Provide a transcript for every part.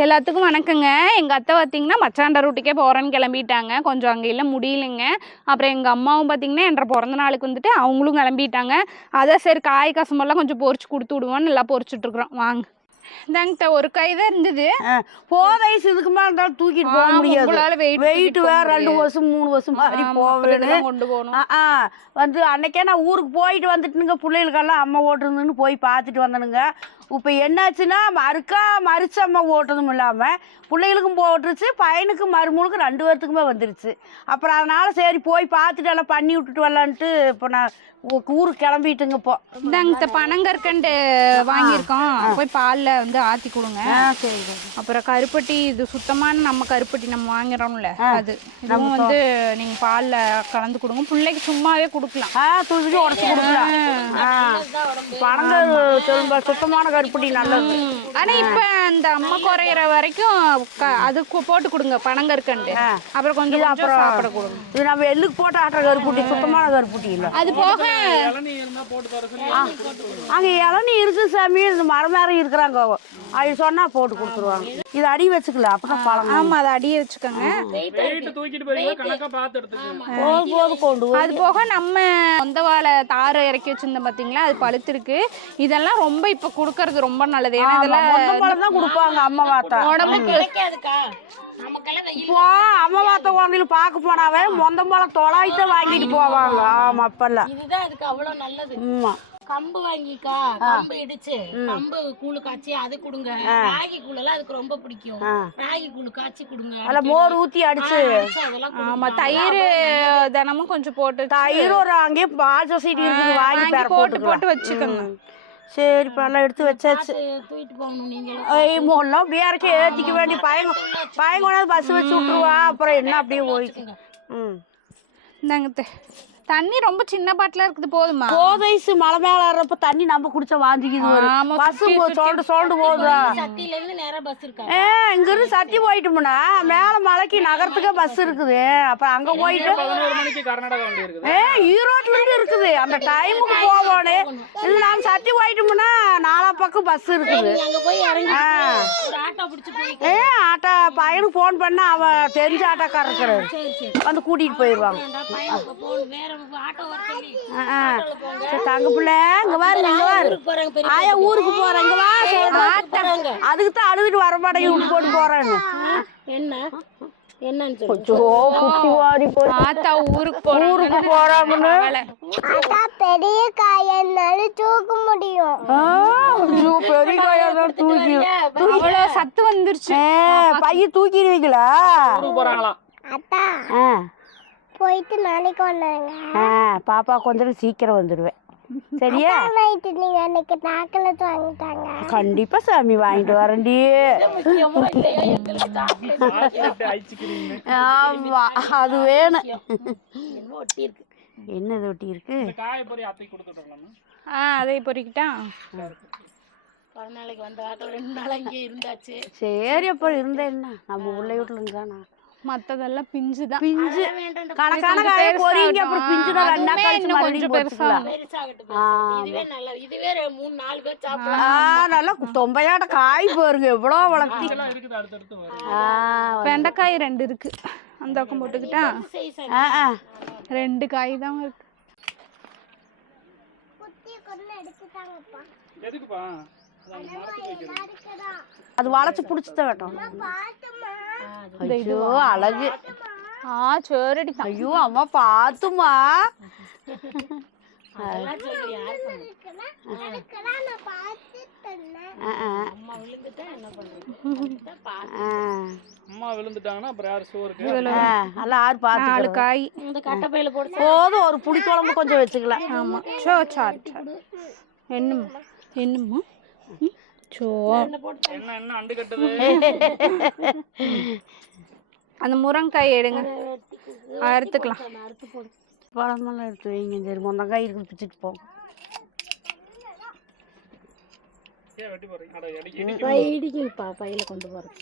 எல்லாத்துக்கும் வணக்கங்க. எங்கள் அத்தை பார்த்தீங்கன்னா மச்சாண்ட ரூட்டுக்கே போகிறேன்னு கிளம்பிட்டாங்க. கொஞ்சம் அங்கே இல்லை முடியலைங்க. அப்புறம் எங்கள் அம்மாவும் பார்த்தீங்கன்னா என்ற பிறந்த நாளுக்கு வந்துட்டு அவங்களும் கிளம்பிட்டாங்க. அதான் சரி காய் கசமெல்லாம் கொஞ்சம் பொரிச்சு கொடுத்து விடுவோன்னு நல்லா பொரிச்சுட்ருக்குறோம் வாங்க. இந்தாங்க ஒரு கை தான் இருந்தது. போதைஸ் இதுக்கு மேல இருந்தாலும் தூக்கிட்டு போக முடியாது. உங்களால வெயிட் போக வேற ரெண்டு. வருஷம் மூணு வருஷம் மாதிரி இதெல்லாம் கொண்டு போகணும்? வந்து அன்னைக்கே நான் ஊருக்கு போயிட்டு வந்துட்டுனுங்க பிள்ளைகளுக்கெல்லாம் அம்மா ஓட்டுறதுன்னு போய் பார்த்துட்டு வந்தனுங்க. இப்போ என்னாச்சுன்னா மறுக்கா மறிச்ச அம்மா ஓட்டுறதும் இல்லாமல் பிள்ளைகளுக்கும் போட்டுருச்சு பையனுக்கும் மருமகளுக்கும் ரெண்டு பேர்த்துக்குமே வந்துருச்சு. அப்புறம் அதனால சரி போய் பார்த்துட்டு எல்லாம் பண்ணி விட்டுட்டு வரலான்ட்டு இப்போ நான் ஊருக்கு கிளம்பிட்டுங்க இப்போ. இந்தாங்க இந்த பனங்கற்கண்டு வாங்கியிருக்கோம். போய் பாலில் வந்து ஆற்றி கொடுங்க. சரி அப்புறம் கருப்பட்டி இது சுத்தமான நம்ம கருப்பட்டி நம்ம வாங்குறோம்ல அது. இதுவும் வந்து நீங்கள் பாலில் கலந்து கொடுங்க. பிள்ளைக்கு சும்மாவே கொடுக்கலாம். ஆ தூக்கி உடச்சி கொடுக்கலாம். சொல்லுங்க சுத்தமான கருப்பட்டி நல்லது. ஆனா இப்ப அந்த அம்மா குறையிற வரைக்கும் க- அது கு- போட்டு கொடுங்க பனங்கற்கண்டு. அப்புறம் கொஞ்சம் கொஞ்சம் சாப்பிட கொடுங்க. இது நம்ம எள்ளுக்கு போட்டு ஆட்டுற கருப்புட்டி சுத்தமான கருப்புட்டி இல்லை. அது போக அங்கே இளநீ இருக்கு சாமி இந்த மரம் மேரம் இருக்கிறாங்க. அது சொன்னா போட்டு கொடுத்துருவாங்க. இது அடி வச்சுக்கல அப்பதான் பழம் ஆமா அதை அடியே வச்சுக்கோங்க. வெயிட் தூக்கிட்டு போய் கணக்கா பார்த்து எடுத்துக்கோங்க போது போது கொண்டு போய். அது போக நம்ம சொந்த வாழை தாரை இறக்கி வச்சிருந்தோம் பாத்தீங்களா? அது பழுத்திருக்கு. இதெல்லாம் ரொம்ப இப்ப கொடுக்கறது ரொம்ப நல்லது. ஏன்னா இதெல்லாம் மொந்த பழம் தான் கொடுப்பாங்க அம்மா வாத்தா. உடம்புக்கு இப்போ அம்மா வாத்த குழந்தைகள் பார்க்க போனாவே மொந்த பழம் தொலாய்த்த வாங்கிட்டு போவாங்க. ஆமா அப்பெல்லாம். இதுதான் அதுக்கு அவ்வளவு நல்லது. ஆமா கம்பு வாங்கிக்கா. கம்பு இடிச்சு கம்பு கூழு காய்ச்சி அது கொடுங்க. ராகி கூழ் எல்லாம் அதுக்கு ரொம்ப பிடிக்கும். ராகி கூழ் காய்ச்சி கொடுங்க அதில் மோர் ஊற்றி அடிச்சு. அதெல்லாம் ஆமா தயிர் தினமும் கொஞ்சம் போட்டு தயிர் ஒரு அங்கேயே பால் சொசைட்டி வாங்கி போட்டு போட்டு வச்சுக்கோங்க. சரி இப்போ எல்லாம் எடுத்து வச்சாச்சு. தூ- தூக்கிட்டு போகணும் நீங்களும் பேருக்கு ஏற்றிக்க வேண்டி பையன் பையன் கொண்டாந்து பஸ் வச்சு விட்ருவா அப்புறம் என்ன அப்படியே போயிட்டு. ம். இந்தாங்க. தண்ணி ரொம்ப சின்ன பாட்டிலா இருக்குது போதுமா? கோதைசு மலை மேல ஏறப்ப தண்ணி நம்ம குடிச்சா வாந்திக்குது ஆமா, பஸ் சுத்தி சுத்தி சொல்லிட்டு சொல்லிட்டு போகுதா? சத்தியில இருந்து நேரா பஸ் இருக்கா? ஏ இங்க இருந்து சத்தி போயிட்டோம்னா மேல மலைக்கு நகரத்துக்கே பஸ் இருக்குது. அப்புறம் அங்க போயிட்டு பதினோரு மணிக்கு கர்நாடகா வண்டி இருக்குது. ஏ ஈரோட்ல இருந்து இருக்குது. அந்த டைமுக்கு போவோனே இது நாம் சத்தி போயிட்டோம்னா நாலா பக்கம் பஸ் இருக்குது. அங்க போய் இறங்கி ஆ. ஒரு ஆட்டோ பிடிச்சு போய் ஏ ஆட்டோ பையனுக்கு ஃபோன் பண்ணா அவன் தெரிஞ்ச ஆட்டோக்காரர் இருக்கிறாரு சரி சரி. வந்து கூட்டிட்டு போயிடுவாங்க. வேண்டாம், போகணும் வேற தங்க பிள்ளை. இங்க பாருங்க இங்க பாரு ஊருக்கு போறாங்க பெரிய ஆயா ஊருக்கு போறேன். இங்க வா சொல்றேன். அதுக்கு தான் அழுதுட்டு வர மாட்டேங்க விட்டு போட்டு போறேன்னு. என்ன? என்னன்னு ஊருக்கு போறோம் ஊருக்கு போறாங்கன்னு. பெரிய காயனால தூக்க முடியும். ஆ, ஐயோ, பெரிய தூக்கி. அவ்வளோ சத்து வந்துருச்சு. பைய தூக்கிடுவீங்களா போறாங்களாம் அத்தா போயிட்டு நாளைக்கு வந்தாங்க ஆ, பாப்பா கொஞ்சம் சீக்கிரம் வந்துடுவேன் சரியா? நைட்டு நீங்க அன்னைக்கு நாக்கலத்து வாங்கிட்டாங்க. கண்டிப்பா சாமி வாங்கிட்டு சாக்லேட் ஐஸ்கிரீம் ஆமா அது வேணும். என்னமோ ஒட்டி இருக்கு என்னது ஒட்டி இருக்கு? ஆ அதை பொறிக்கிட்டா? ஒரு நாளைக்கு வந்த வாக்கில் ரெண்டு நாள் அங்கேயே இருந்தாச்சு. சரி அப்புறம் இருந்தேன் என்ன? நம்ம உள்ள வீட்டுல இருந்தானா? மத்ததெல்லாம் பிஞ்சு. தான் பிஞ்சு கணக்கான காய பொறிங்க அப்புறம் பிஞ்சுனா ரெண்டு நாள் கழிச்சு மறுபடியும் பெருசாகட்டும். இதுவே நல்ல இதுவே மூணு நாலு பேர் சாப்பிடலாம். ஆ நல்லா தொம்பையாட்ட காய் பாருங்க எவ்வளோ வளர்த்தி. வெண்டைக்காய் ரெண்டு இருக்கு. அந்த பக்கம் போட்டுக்கிட்டா. சைஸ் ஆ ஆ ரெண்டு காய் தான் இருக்கு. அது வளைச்சு பிடிச்சத வேட்டும் ஐயோ அழகு ஆ சரிடி ஐயோ அம்மா பாத்துமா அம்மா விழுந்துட்டாங்கன்னா அப்புறம் யார் சோறுக்கு ஆ, நல்லா ஆறு நாலு பார்த்து காய் இந்த கட்டப்பையில போட்டு போதும் ஒரு புளி குழம்பு கொஞ்சம் வச்சுக்கலாம் ஆமா சோ சாட் என்னம்மா என்னம்மா ம், சோ என்ன என்ன அண்டு கட்டுது? அந்த முருங்கைக்காய் எடுங்க. அறுத்துக்கலாம் பழமெல்லாம் எடுத்து வைங்க சரி முந்தங்காய் இருக்கு பிச்சுட்டு போ. ஏன் வெட்டி போறீங்க அட இடிக்க இடிக்குப்பா பையில கொண்டு போறது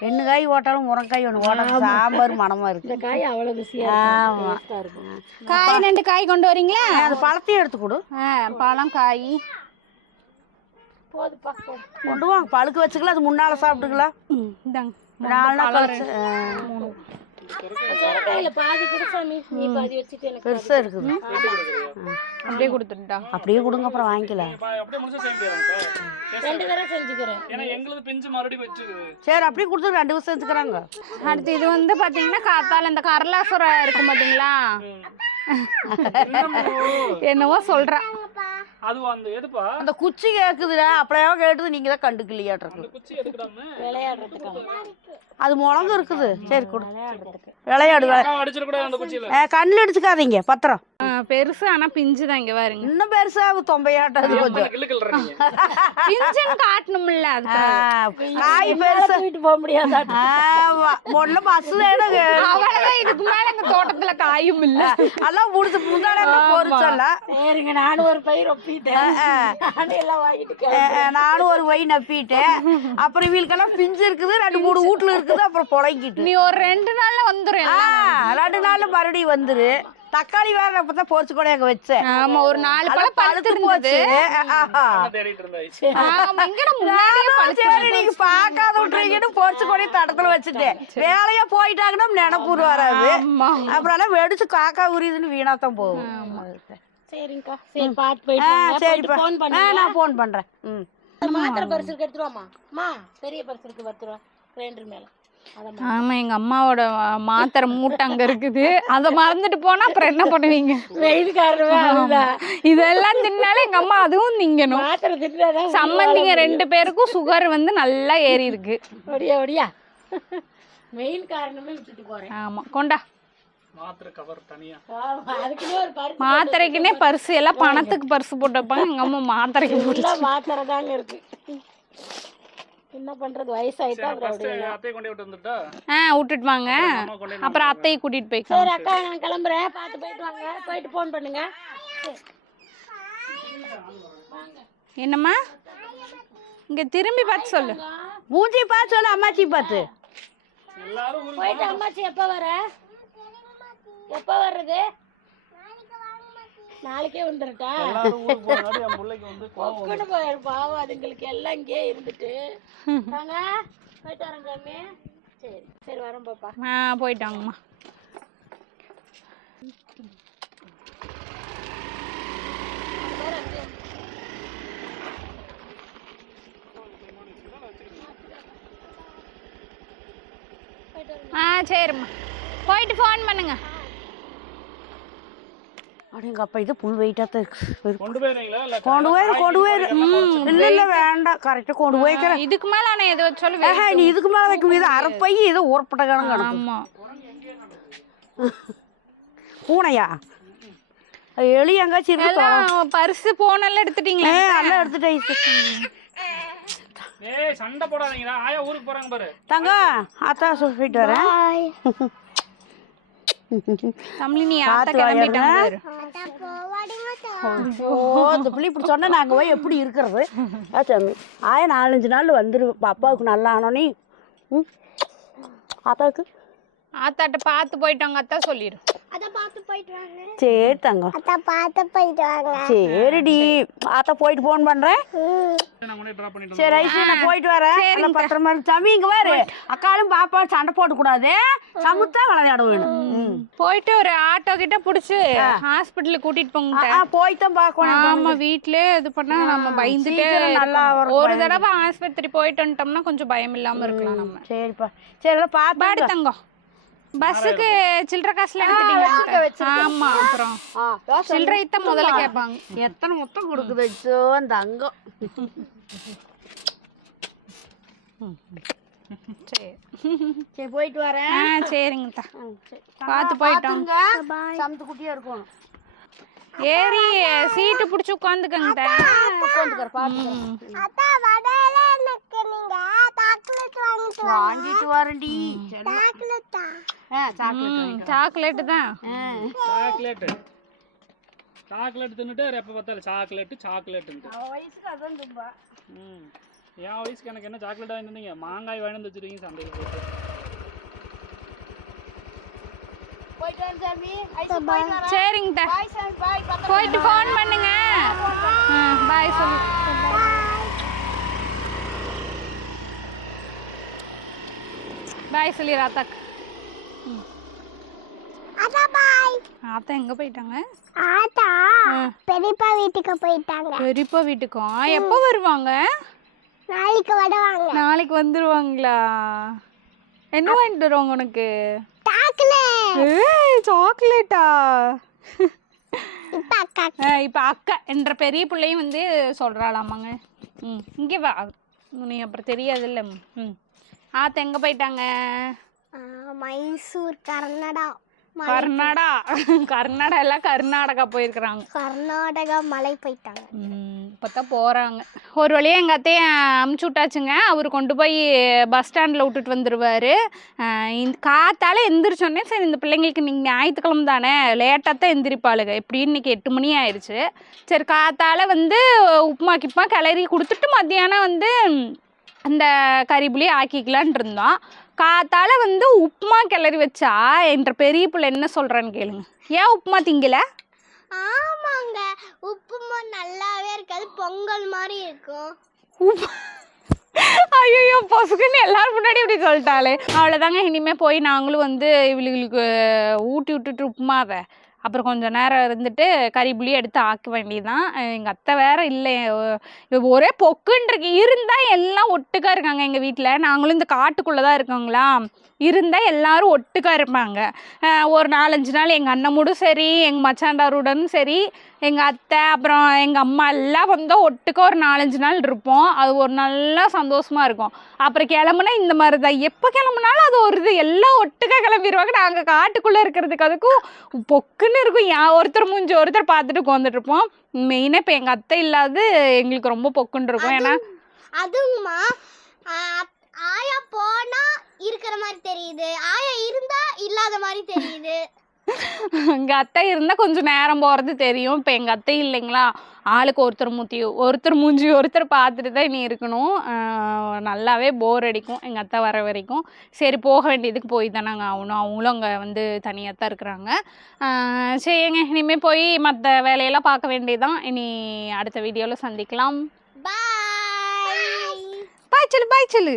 ரெண்டு காய் ஓட்டாலும் முருங்காய் ஒன்று ஓட்டாலும் சாம்பார் மணமாக இந்த இருக்கு காய் அவ்வளவு ருசியா ஆமா. இருக்கும் டேஸ்டா இருக்கும். காய் ரெண்டு காய் கொண்டு வரீங்களா? அது பழத்தையும் எடுத்து கொடு. பழம் காய். போதுப்பா. கொண்டு வாங்க. பழுக்க வச்சுக்கலாம். அது முன்னால சாப்பிட்டுக்கலாம். இந்தாங்க. நாலு நாள் கழிச்சு பெருசா இருக்குது. அப்படியே கொடுத்துட்டா? அப்படியே கொடுங்க அப்புறம் வாங்கிக்கலாம் சார் ரெண்டு தடவை செஞ்சுக்கிறேன் ஏன்னா எங்களுது பிஞ்சு மறுபடியும் வச்சிருக்குது சரி அப்படியே கொடுத்து ரெண்டு வருஷம் எடுத்துக்கிறாங்க அடுத்து இது வந்து பாத்தீங்கன்னா காத்தால இந்த கரலாசுரை இருக்கும் பாத்தீங்களா? என்னவோ சொல்றேன் அது அந்த எதுப்பா? அந்த குச்சி கேக்குதுடா. அப்படியே கேட்டது? நீங்க தான் கண்டுக்கலையாட்டிருக்கு அந்த குச்சி அது முழங்கு இருக்குது. சரி கொடு. விளையாடு விளை- அக்கா அடிச்சிடக்கூடாது அந்த குச்சியில. கண்ணில் அடிச்சுக்காதீங்க. பத்திரம். பெருசு ஆனா பிஞ்சு தான் இங்க பாருங்க. இன்னும் பெருசா தொம்பையாட்டது பிஞ்சுன்னு காட்டணும்ல காய் பெருசா. போக முடியாதா ஆமா. முதல்ல பஸ் வேணும் தோட்டத்துல காயும் இல்ல. எல்லாம் முடிச்சு முந்தாட பொறிச்சலாம் சரிங்க நானும் ஒரு பயிர் ஒப்பிட்டேன். நானும் ஒரு வை நப்பிட்டேன் அப்புறம் இவளுக்கெல்லாம் பிஞ்சு இருக்குது ரெண்டு மூணு வீட்டுல இருக்குது அப்புறம் புழங்கிட்டு. நீ ஒரு ரெண்டு நாள்ல எல்லாம். ரெண்டு நாள்ல மறுபடியும் வந்துரு. தக்காளி வேற அப்பதான் பொறிச்சு கூட அங்க வச்சேன் ஆமா ஒரு நாலு பழம் பழுத்து போச்சு. நீங்க பார்க்காத விட்டுறீங்கன்னு பொறிச்சு கொடி தடத்துல வச்சுட்டேன். வேலையா போயிட்டாங்கன்னா நினப்பூர் வராது. ஆமா. அப்புறம் வெடிச்சு காக்கா உரியுதுன்னு வீணாத்தான் போகும். சரிங்கக்கா. சரி பாத்து போயிட்டு ஃபோன் பண்ணுங்க. நான் ஃபோன் பண்றேன். ம். மாத்திரை பரிசுக்கு எடுத்துருவாமா அம்மா பெரிய பரிசுக்கு பத்து ரூபா. கிரைண்டர் மேல. ஆமா. எங்க அம்மாவோட மாத்திரை மூட்டை அங்க இருக்குது. அத மறந்துட்டு போனா அப்புறம் என்ன பண்ணுவீங்க? அதுதான். இதெல்லாம் தின்னாலே எங்க அம்மா அதுவும் திங்கணும். சம்மந்திங்க ரெண்டு பேருக்கும் சுகர் வந்து நல்லா ஏறி இருக்கு. ஒடியா ஒடியா மெயின் காரணமே விட்டுட்டு போறேன். ஆமா கொண்டா. மாத்திரை கவர் தனியா. ஆமா, அதுக்குன்னே ஒரு பரிசு மாத்திரைக்குன்னே பரிசு எல்லாம் பணத்துக்கு பரிசு போட்டு வைப்பாங்க. எங்க அம்மா மாத்திரைக்கு போட்டு மாத்திரை தாங்க இருக்கு. என்ன பண்றது? வயசாயிட்டா கொண்டு விட்டு வந்துட்டா? ஆ விட்டுட்டு வாங்க. அம்மா கொண்டு அப்புறம் அத்தையை கூட்டிட்டு போய்க்கோ. சரி அக்கா நான் கிளம்புறேன். பார்த்து போயிட்டு வாங்க. போயிட்டு ஃபோன் பண்ணுங்க. என்னம்மா? இங்க திரும்பி பார்த்து சொல்லு. மூஞ்சி பார்த்து சொல்லு அம்மாச்சி பார்த்து. போயிட்டு அம்மாச்சி எப்போ வர? எப்போ வர்றது? நாளைக்கே வந்துருட்டா எல்லாரும் ஊருக்கு போனாடி என் பிள்ளைக்கு வந்து கோவம் கொண்டு போயிரு பாவம். அதுங்களுக்கு எல்லாம் இங்கேயே இருந்துட்டு. வாங்க போயிட்டு வரேன் சாமி. சரி சரி வரேன் பாப்பா. ஆ போயிட்டாங்கம்மா. ஆ சரிம்மா. போயிட்டு ஃபோன் பண்ணுங்க. அப்படிங்க அப்பா இது புல் வெயிட்டாக தான் இருக்கு. கொண்டு போயிரு கொண்டு போயிரு. இல்ல இல்ல வேண்டாம். கரெக்டாக கொண்டு போய்க்கிறேன். இதுக்கு மேல நான் எது வச்சாலும் ஆஹா, நீ இதுக்கு மேல வைக்க முடியாது. அரைப்பை இது ஊர்பட்ட கணக்கு கிடக்கும் ஆமா. பூனையா? அது எலி எங்காச்சும் இருக்கு எல்லாம் பரிசு போனெல்லாம் எடுத்துட்டீங்களா? ஏ எல்லாம் எடுத்துட்டேன் ஏய் சண்டை போடாதீங்கடா. ஆயா ஊருக்கு போறாங்க பாரு. தங்க அத்தா சொல்லிட்டு வரேன். இந்த பிள்ளை இப்படி சொன்னா நாங்க போய் எப்படி இருக்கிறது? ஆ சாமி ஆயா நாலஞ்சு நாள் வந்துரு. அப்பாவுக்கு நல்லா ஆனோனே ம். அத்தாவுக்கு ஆத்தாட்ட பார்த்து போயிட்டாங்க அத்தா சொல்லிடு போயிட்டு சரி தங்கம் போயிட்டு சரிடி. ஆத்தா போயிட்டு ஃபோன் பண்றேன். சரி ஐசு நான் போயிட்டு வரேன். பத்திரமா. சாமி இங்க பாரு. அக்காலும் பாப்பா சண்டை போட்டு கூடாது சமுத்தா விளையாட வேணும். போயிட்டு ஒரு ஆட்டோ கிட்ட புடிச்சு ஹாஸ்பிட்டலுக்கு கூட்டிட்டு போங்க ஆ போய்தான் பார்க்கணும். ஆமா வீட்லயே இது பண்ணா நம்ம பயந்துட்டே நல்லா ஒரு தடவை ஆஸ்பத்திரி போயிட்டு வந்துட்டோம்னா கொஞ்சம் பயம் இல்லாம இருக்கலாம் நம்ம. சரிப்பா. சரி எல்லாம் பாடி பார்த்து தங்கம் பஸ்ஸுக்கு சில்லற காசுல எடுத்துட்டீங்க ஆமா அப்புறம் சில்லறை தான் முதல்ல கேட்பாங்க. எத்தனை மொத்தம் கொடுக்குது? வச்சோ அந்த அங்கம். சரி. சரி போயிட்டு வரேன். ஆ சரிங்க தா பார்த்து போயிட்டோம். சமத்து குட்டியா இருக்கணும். ஏறி சீட்டு புடிச்சு உட்காந்துக்கங்க உட்காந்துக்கிற பாத்து வாங்கிட்டு வாங்க வாங்கிட்டு வரேன்டி சாக்லேட் தான். சாக்லேட் சாக்லேட் தின்னுட்டு எப்ப பார்த்தாலும் சாக்லேட் சாக்லேட் வயசுக்கு அதான் தும்பா. ம். என் வயசுக்கு எனக்கு என்ன சாக்லேட் வாங்கி தந்தீங்க மாங்காய் வாங்கி வந்து வச்சிருக்கீங்க சந்தைக்கு போயிட்டு. சரிங்கட்ட போயிட்டு ஃபோன் பண்ணுங்க. பாய் சொல்லு. பாய் சொல்லி ராத்தாக்கு அத்தா பாய். ஆத்தா எங்க போயிட்டாங்க? ஆத்தா. பெரியப்பா வீட்டுக்கு போயிட்டாங்க. பெரியப்பா வீட்டுக்கும் எப்போ வருவாங்க? நாளைக்கு வருவாங்க. நாளைக்கு வந்துருவாங்களா? என்ன வாங்கிட்டு வருவாங்க உனக்கு? ஏய் சாக்லேட்டா? இப்ப அக்கா. இப்போ அக்கா என்ற பெரிய பிள்ளையும் வந்து சொல்கிறாளாமாங்க ம் இங்கே வா. நீ அப்புறம் தெரியாதுல்ல. ம். ஆத்த எங்கே போயிட்டாங்க? மைசூர் கர்நாடகா. மலை கர்நாடா கர்நாடா எல்லாம் கர்நாடகா போயிருக்கிறாங்க. கர்நாடகா மலை போயிட்டாங்க. இப்போ தான் போகிறாங்க ஒரு வழியாக எங்கள் அத்தையை அமுச்சு விட்டாச்சுங்க. அவர் கொண்டு போய் பஸ் ஸ்டாண்டில் விட்டுட்டு வந்துடுவார் இந்த காத்தால எந்திரிச்சோன்னே சரி இந்த பிள்ளைங்களுக்கு இன்னைக்கு ஞாயிற்றுக்கிழமை தானே லேட்டாக தான் எந்திரிப்பாளுங்க எப்படியும் இன்னைக்கு எட்டு மணி ஆயிடுச்சு சரி காத்தால வந்து உப்புமா கிப்மா கிளறி கொடுத்துட்டு மத்தியானம் வந்து அந்த கறிபுளி ஆக்கிக்கலான் இருந்தோம். காத்தால வந்து உப்புமா கிளறி வச்சா என்ற பெரிய பிள்ளை என்ன சொல்கிறான்னு கேளுங்க. ஏன் உப்புமா திங்கல? ஆமாங்க. உப்புமா நல்லாவே இருக்காது பொங்கல் மாதிரி இருக்கும். ஐயோ பொசுக்குன்னு எல்லாரும் முன்னாடி இப்படி சொல்லிட்டாளே. அவ்வளோதாங்க இனிமே போய் நாங்களும் வந்து இவளுகளுக்கு ஊட்டி விட்டுட்டு உப்புமாவை அப்புறம் கொஞ்சம் நேரம் இருந்துட்டு கறி புளி எடுத்து ஆக்க வேண்டியதுதான். எங்கள் அத்தை வேற இல்லை. ஒரே பொக்குன்றிருக்கு இருந்தால் எல்லாம் ஒட்டுக்கா இருக்காங்க எங்கள் வீட்டில் நாங்களும் இந்த காட்டுக்குள்ளே தான் இருக்கோங்களா. இருந்தால் எல்லாரும் ஒட்டுக்கா இருப்பாங்க. ஒரு நாலஞ்சு நாள் எங்கள் அண்ணமோடும் சரி எங்கள் மச்சாண்டாருடனும் சரி எங்கள் அத்தை அப்புறம் எங்கள் அம்மா எல்லாம் வந்தால் ஒட்டுக்கா ஒரு நாலஞ்சு நாள் இருப்போம். அது ஒரு நல்லா சந்தோஷமாக இருக்கும். அப்புறம் கிளம்புனா இந்த மாதிரி தான் எப்போ கிளம்புனாலும் அது ஒரு இது. எல்லாம் ஒட்டுக்கா கிளம்பிடுவாங்க நாங்கள் காட்டுக்குள்ளே இருக்கிறதுக்கு அதுக்கும் பொக்குன்னு இருக்கும். யா ஒருத்தர் மூஞ்சி ஒருத்தர் பார்த்துட்டு உட்காந்துட்ருப்போம் மெயினாக இப்போ எங்கள் அத்தை இல்லாது எங்களுக்கு ரொம்ப பொக்குன்னு இருக்கும். ஏன்னா அதுங்கம்மா ஆயா போனா இருக்கிற மாதிரி தெரியுது. ஆயா இருந்தா இல்லாத மாதிரி தெரியுது. எங்கள் அத்தை இருந்தால் கொஞ்சம் நேரம் போகிறது தெரியும். இப்போ எங்கள் அத்தை இல்லைங்களா? ஆளுக்கு ஒருத்தர் மூத்தி ஒருத்தர் மூஞ்சி ஒருத்தர் பார்த்துட்டு தான் இனி இருக்கணும். நல்லாவே போர் அடிக்கும் எங்கள் அத்தை வர வரைக்கும். சரி போக வேண்டியதுக்கு போய் தானாங்க ஆகணும். அவங்களும் அங்கே வந்து தனியாக தான் இருக்கிறாங்க. சரிங்க. இனிமேல் போய் மற்ற வேலையெல்லாம் பார்க்க வேண்டியதுதான். இனி அடுத்த வீடியோவில் சந்திக்கலாம். பாய் சொல்லு பாய் சொல்லு.